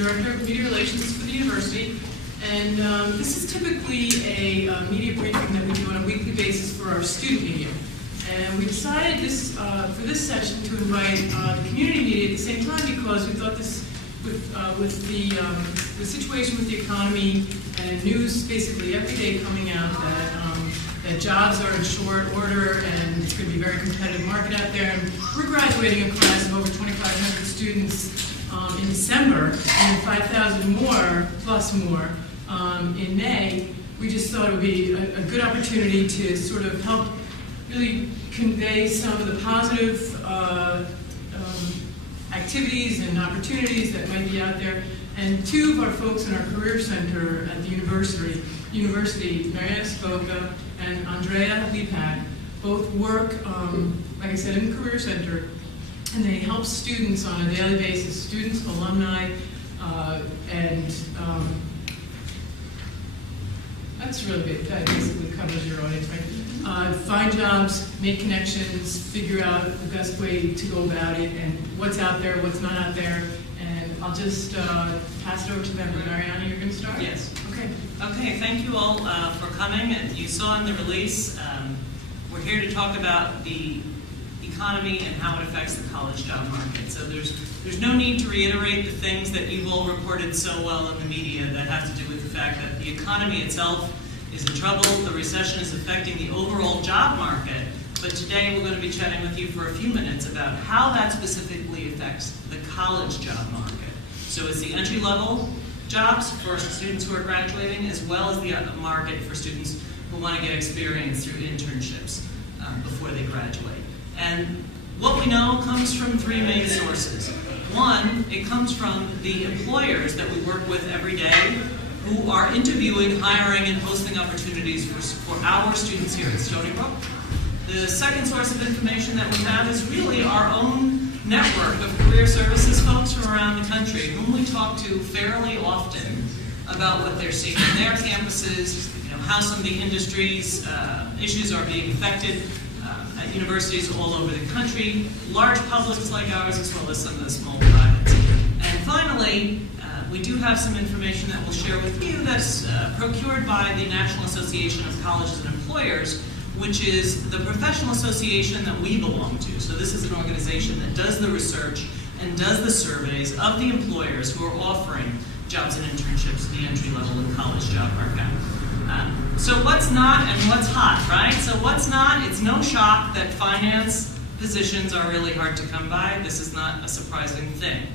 Director of Media Relations for the university, and this is typically a media briefing that we do on a weekly basis for our student media. And we decided this for this session to invite the community media at the same time because we thought this, with the situation with the economy and news basically every day coming out that jobs are in short order and it's going to be a very competitive market out there. And we're graduating a class of over 2,500 students in December and 5,000 more, plus more, in May. We just thought it would be a good opportunity to sort of help really convey some of the positive activities and opportunities that might be out there. And two of our folks in our Career Center at the university, Mariana Spoka and Andrea Lipat, both work, like I said, in the Career Center, and they help students on a daily basis, students, alumni, and that's really good. That basically covers your audience, right? Find jobs, make connections, figure out the best way to go about it, and what's out there, what's not out there. And I'll just pass it over to them. Mariana, you're going to start? Yes. Okay. Okay, thank you all for coming. And you saw in the release, we're here to talk about the economy and how it affects the college job market. So there's no need to reiterate the things that you've all reported so well in the media that have to do with the fact that the economy itself is in trouble, the recession is affecting the overall job market, but today we're going to be chatting with you for a few minutes about how that specifically affects the college job market. So it's the entry-level jobs for students who are graduating, as well as the market for students who want to get experience through internships before they graduate. And what we know comes from three main sources. One, it comes from the employers that we work with every day who are interviewing, hiring, and posting opportunities for our students here at Stony Brook. The second source of information that we have is really our own network of career services folks from around the country whom we talk to fairly often about what they're seeing in their campuses, how some of the industry's issues are being affected at universities all over the country, large publics like ours as well as some of the small privates. And finally, we do have some information that we'll share with you that's procured by the National Association of Colleges and Employers, which is the professional association that we belong to. So this is an organization that does the research and does the surveys of the employers who are offering jobs and internships in the entry-level and college job market. So what's not and what's hot, right? So what's not, it's no shock that finance positions are really hard to come by. This is not a surprising thing.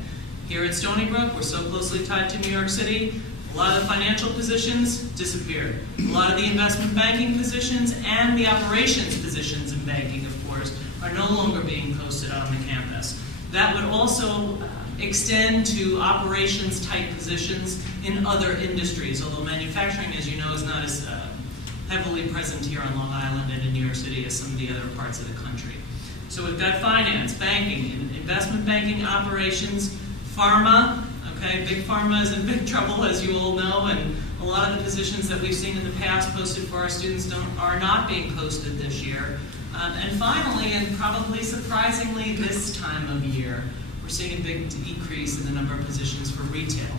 Here at Stony Brook, we're so closely tied to New York City, a lot of the financial positions disappeared. A lot of the investment banking positions and the operations positions in banking, of course, are no longer being posted on the campus. That would also extend to operations-type positions in other industries, although manufacturing, as you know, is not as heavily present here on Long Island and in New York City as some of the other parts of the country. So we've got finance, banking, investment banking, operations, pharma. Okay, big pharma is in big trouble, as you all know, and a lot of the positions that we've seen in the past posted for our students are not being posted this year. And finally, and probably surprisingly this time of year, we're seeing a big decrease in the number of positions for retail.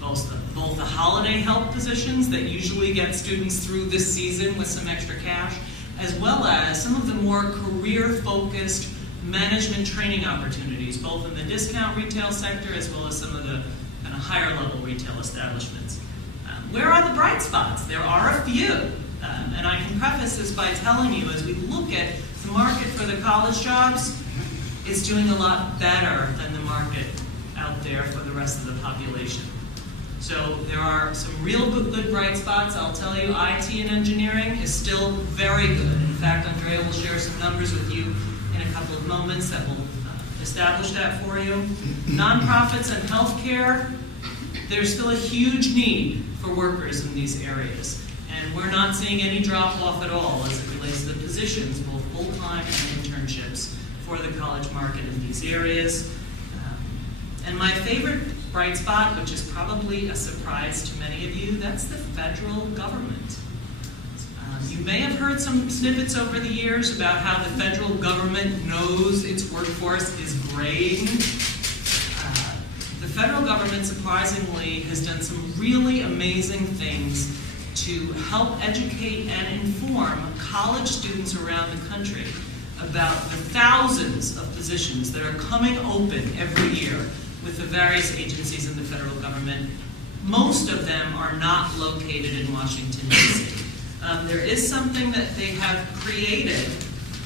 Both the holiday help positions that usually get students through this season with some extra cash, as well as some of the more career-focused management training opportunities, both in the discount retail sector as well as some of the kind of higher-level retail establishments. Where are the bright spots? There are a few, and I can preface this by telling you, as we look at the market for the college jobs, it's doing a lot better than the market out there for the rest of the population. So there are some real good bright spots. I'll tell you, IT and engineering is still very good. In fact, Andrea will share some numbers with you in a couple of moments that will establish that for you. Nonprofits and healthcare, there's still a huge need for workers in these areas. And we're not seeing any drop off at all as it relates to the positions, both full-time and internships, for the college market in these areas. And my favorite bright spot, which is probably a surprise to many of you, that's the federal government. You may have heard some snippets over the years about how the federal government knows its workforce is graying. The federal government, surprisingly, has done some really amazing things to help educate and inform college students around the country about the thousands of positions that are coming open every year with the various agencies in the federal government. Most of them are not located in Washington, D.C. There is something that they have created.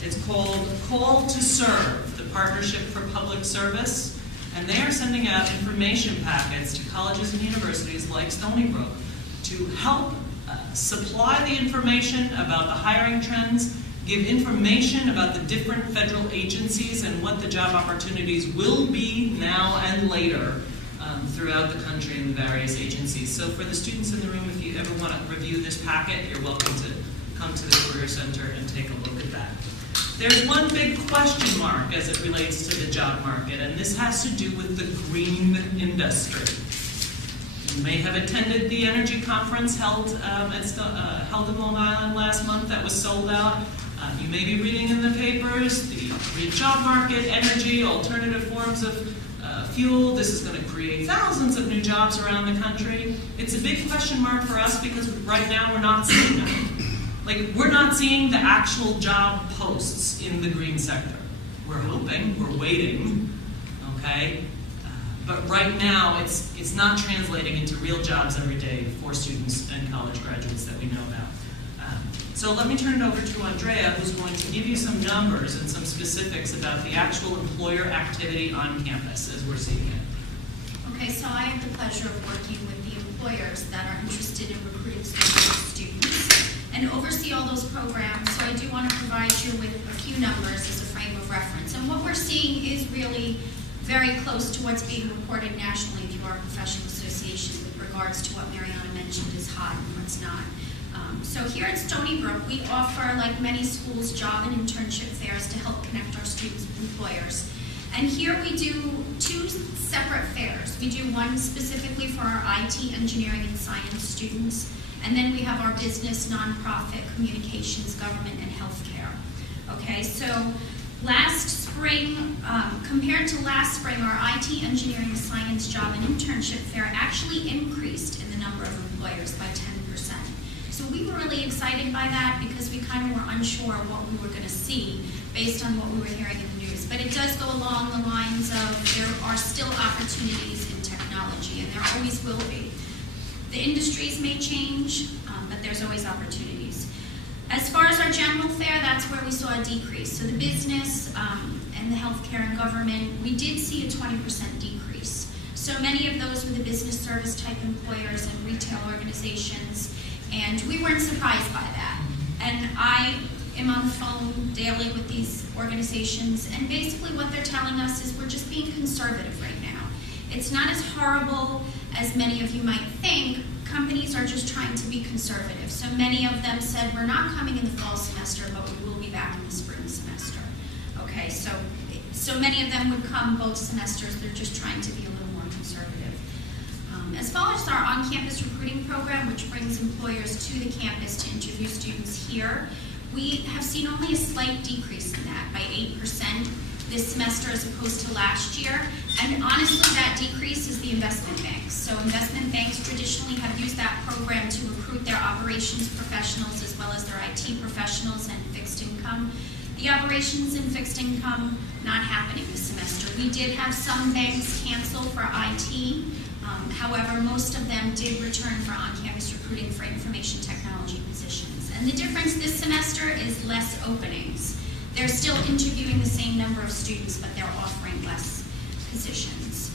It's called Call to Serve, the Partnership for Public Service, and they are sending out information packets to colleges and universities like Stony Brook to help supply the information about the hiring trends, give information about the different federal agencies and what the job opportunities will be now and later throughout the country in the various agencies. So for the students in the room, if you ever want to review this packet, you're welcome to come to the Career Center and take a look at that. There's one big question mark as it relates to the job market, and this has to do with the green industry. You may have attended the energy conference held in Long Island last month that was sold out. You may be reading in the papers the green job market, energy, alternative forms of fuel. This is going to create thousands of new jobs around the country. It's a big question mark for us because right now we're not seeing them. Like, we're not seeing the actual job posts in the green sector. We're hoping, we're waiting, okay? But right now, it's not translating into real jobs every day for students and college graduates that we know about. So let me turn it over to Andrea, who's going to give you some numbers and some specifics about the actual employer activity on campus as we're seeing it. Okay, so I have the pleasure of working with the employers that are interested in recruiting students and oversee all those programs. So I do want to provide you with a few numbers as a frame of reference. And what we're seeing is really very close to what's being reported nationally through our professional association with regards to what Mariana mentioned is hot and what's not. So here at Stony Brook, we offer, like many schools, job and internship fairs to help connect our students with employers. And here we do two separate fairs. We do one specifically for our IT, engineering, and science students, and then we have our business, nonprofit, communications, government, and healthcare. Okay, so last spring, compared to last spring, our IT, engineering, science, job, and internship fair actually increased in the number of employers by 10%. So we were really excited by that because we kind of were unsure what we were going to see based on what we were hearing in the news. But it does go along the lines of there are still opportunities in technology, and there always will be. The industries may change, but there's always opportunities. As far as our general fair, that's where we saw a decrease. So the business and the healthcare and government, we did see a 20% decrease. So many of those were the business service type employers and retail organizations, and we weren't surprised by that. And I am on the phone daily with these organizations, and basically what they're telling us is we're just being conservative right now. It's not as horrible as many of you might think. Companies are just trying to be conservative. So many of them said, we're not coming in the fall semester, but we will be back in the spring semester. Okay, so many of them would come both semesters. They're just trying to be a little more conservative. As far as our on-campus recruiting program, which brings employers to the campus to interview students here, we have seen only a slight decrease in that by 8% this semester as opposed to last year. And honestly, that decrease is the investment banks. So investment banks traditionally have used that program to recruit their operations professionals as well as their IT professionals and fixed income. The operations and fixed income not happening this semester. We did have some banks cancel for IT. However, most of them did return for on-campus recruiting for information technology positions. And the difference this semester is less openings. They're still interviewing the same number of students, but they're offering less positions.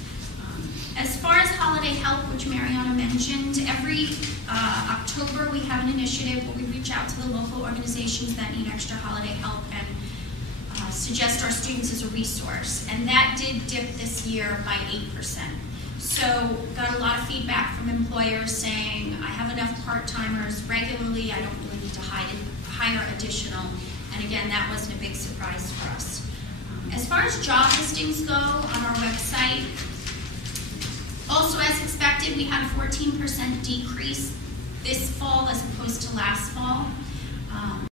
As far as holiday help, which Mariana mentioned, every October we have an initiative where we reach out to the local organizations that need extra holiday help and suggest our students as a resource. And that did dip this year by 8%. So got a lot of feedback from employers saying, I have enough part-timers regularly, I don't really need to hire additional. And again, that wasn't a big surprise for us. As far as job listings go on our website, also as expected, we had a 14% decrease this fall as opposed to last fall.